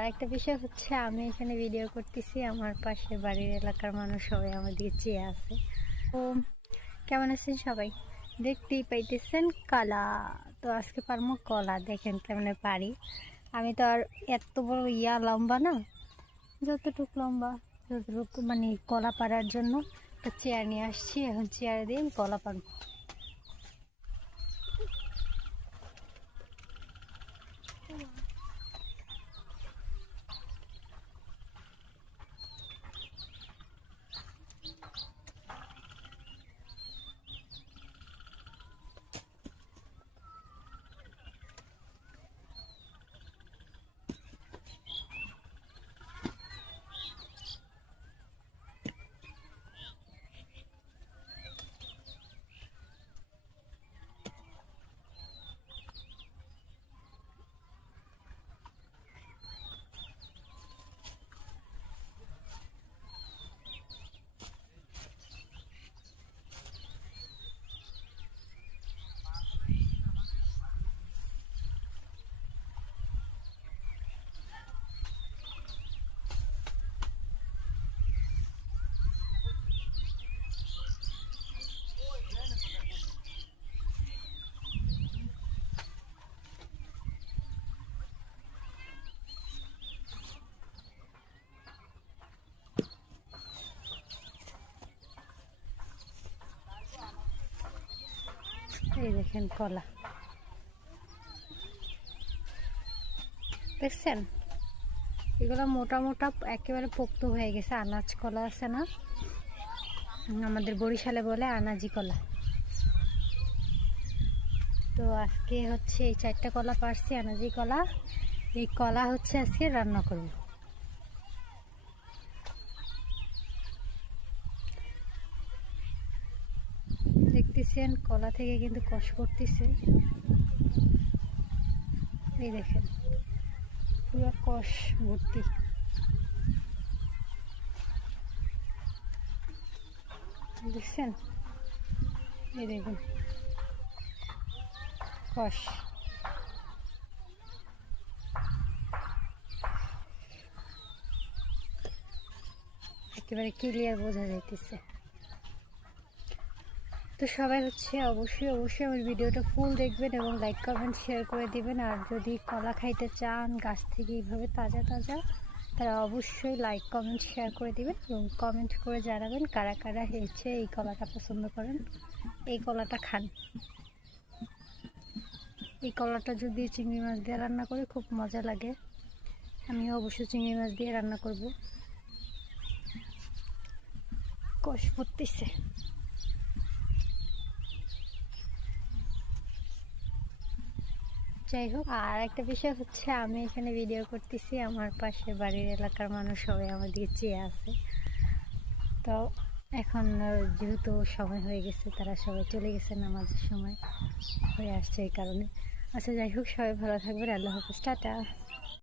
আর একটা বিষয় হচ্ছে, আমি এখানে ভিডিও করতেছি, আমার পাশে বাড়ির এলাকার মানুষ সবাই আমার দিকে চেয়ে আছে। তো, কেমন আছেন সবাই? দেখতেই পাইতেছেন কলা। তো আজকে পারব কলা, দেখেন কেমনে পারি। আমি তো আর এত বড় ইয়া লম্বা না, যতটুকু লম্বা, যতটুকু মানে কলা পাড়ার জন্য একটা চেয়ার নিয়ে আসছি। এখন চেয়ারে দিয়ে আমি কলা পারব এই দেখেন কলা। দেখছেন? এগুলো মোটা মোটা একেবারে পোক্ত হয়ে গেছে, আনাজ কলা আছে না? আমাদের বরিশালে বলে আনাজি কলা। তো আজকে হচ্ছে এই চারটা কলা পারছি, আনাজি কলা। এই কলা হচ্ছে আজকে রান্না করব। দেখতেছেন, কলা থেকে কিন্তু কষ করতেছে এই দেখেন, পুরো কষ ভর্তি। দেখছেন? এই দেখুন, কষ। একেবারে ক্লিয়ার বোঝা যাইতেছে। তো সবাই হচ্ছে অবশ্যই অবশ্যই আমার ভিডিওটা ফুল দেখবেন এবং লাইক কমেন্ট শেয়ার করে দিবেন। আর যদি কলা খাইতে চান, গাছ থেকে এইভাবে তাজা তাজা, তারা অবশ্যই লাইক কমেন্ট শেয়ার করে দিবেন এবং কমেন্ট করে জানাবেন কারা কারা হয়েছে এই কলাটা পছন্দ করেন, এই কলাটা খান। এই কলাটা যদি চিংড়ি মাছ দিয়ে রান্না করি খুব মজা লাগে। আমিও অবশ্যই চিংড়ি মাছ দিয়ে রান্না করব। কষ পড়তেছে। যাই হোক, আর একটা বিষয় হচ্ছে, আমি এখানে ভিডিও করতেছি, আমার পাশে বাড়ির এলাকার মানুষ সবাই আমার দিকে চেয়ে আছে। তো এখন যেহেতু সময় হয়ে গেছে, তারা সবাই চলে গেছে নামাজের সময়, হয়ে আসছে এই কারণে। আচ্ছা যাই হোক, সবাই ভালো থাকবেন, আল্লাহ হাফিজ, টাটা।